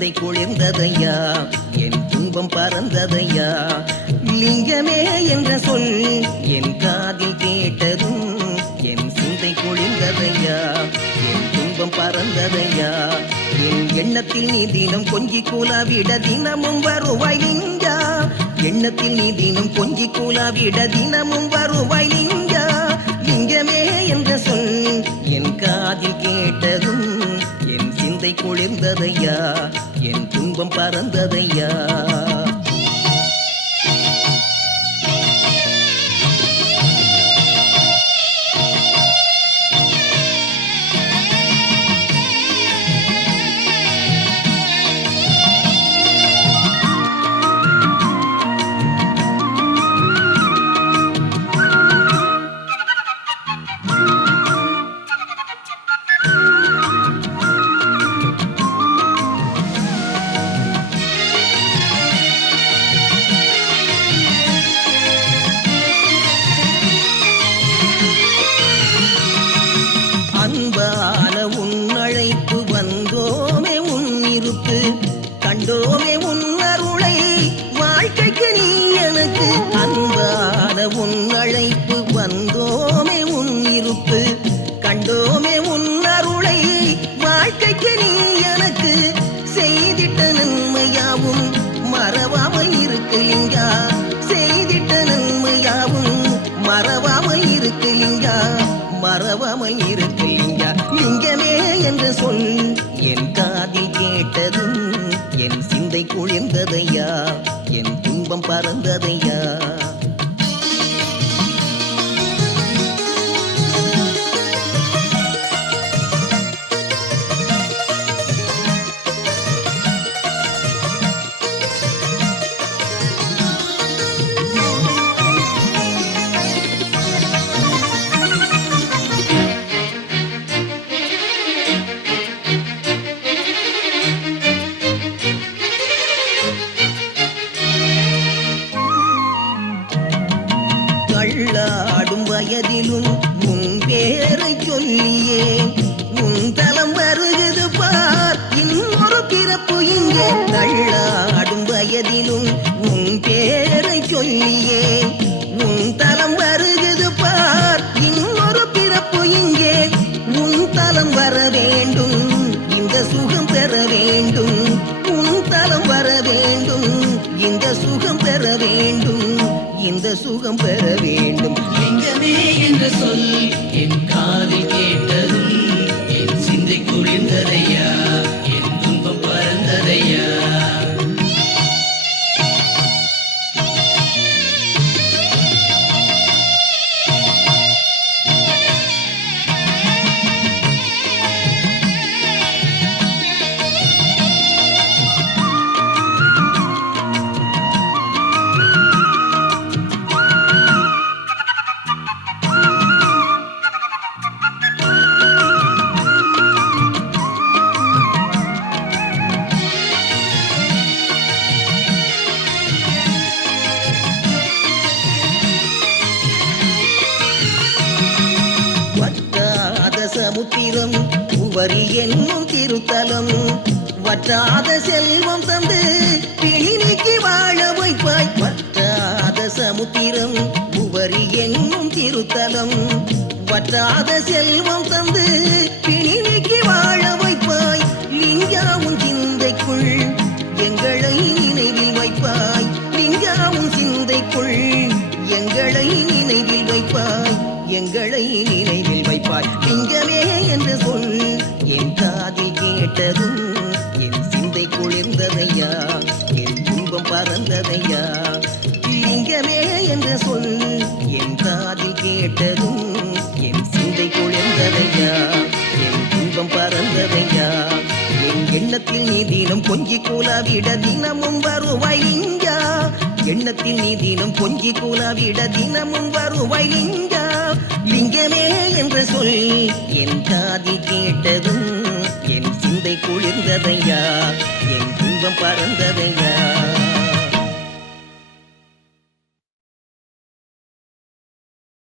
சிந்தை குளிர்ந்ததையா? என் துன்பம் பறந்ததையா? லிங்கமே என்ற சொல் என் காதில் கேட்டதும் என் சிந்தை குளிர்ந்ததையா? என் துன்பம் பறந்ததையா? என் எண்ணத்தில் நீ தினம் கொஞ்சி கூலாவிட தினமும் வருவாய் லிங்கா எண்ணத்தில் நீ தினம் கொஞ்சி கூலாவிட தினமும் வருவாய் லிங்கா லிங்கமே என்ற சொல் என் காதில் கேட்டதும் என் சிந்தை குளிர்ந்ததையா? என் துன்பம் பறந்ததையா? கண்டோமே உன் அருளை வாழ்க்கைக்கு நீ எனக்கு அன்பான உன் அழைப்பு வந்தோமே உன் இருப்பு கண்டோமே உன் அருளை வாழ்க்கைக்கு நீ எனக்கு செய்திட்ட நன்மையாவும் மறவாமல் இருக்கு லிங்கா செய்திட்ட நன்மையாவும் மறவாமல் இருக்கு லிங்கா மறவாமல் இருக்கு லிங்கா லிங்கமே என்ற சொல் வயதிலும் உன் பேரை சொல்லியே. உன் தலம் வருகிறது பார் இன்னொரு பிறப்பு இங்கே. தள்ளாடும் வயதிலும் உன் பேரை சொல்லியே. உன் தலம் வருகிறது பார் இன்னொரு பிறப்பு இங்கே. உன் தலம் வர வேண்டும் இந்த சுகம் பெற வேண்டும். உன் தலம் வர வேண்டும் இந்த சுகம் பெற வேண்டும். இந்த சுகம் பெற வேண்டும். லிங்கமே என்று சொல். என் காதில் கேட்டு சமுத்திரம் உவரி என்னும் திருத்தலம். வற்றாத செல்வம் தந்து பிணிக்கு வாழ வைப்பாய். வற்றாத சமுத்திரம் உவரி என்னும் திருத்தலம். வற்றாத செல்வம் தந்து பிணிக்கு வாழ வைப்பாய். லிங்காவும் சிந்தைக்குள் எங்களை நினைவில் வைப்பாய். லிங்காவும் சிந்தைக்குள் எங்களை நினைவில் வைப்பாய். எங்களை நினைவில் என்று சொல். என் காதில் கேட்டதும் என் சிந்தை குளிர்ந்ததையா? என் துன்பம் பறந்ததையா? லிங்கமே என்று சொல். என் காதில் கேட்டதும் என் சிந்தை குளிர்ந்ததையா? என் துன்பம் பறந்ததையா? என் எண்ணத்தில் நீ தினம் கொஞ்சி கூலாவிட தினமும் வருவாய். லிங்கா எண்ணத்தில் நீ தினம் கொஞ்சி கூலாவிட தினமும் வருவாய் லிங்கா. லிங்கமே என்று சொல் என் காதில் கேட்டதும் என் சிந்தை குளிர்ந்ததையா? என் துன்பம் பறந்ததையா?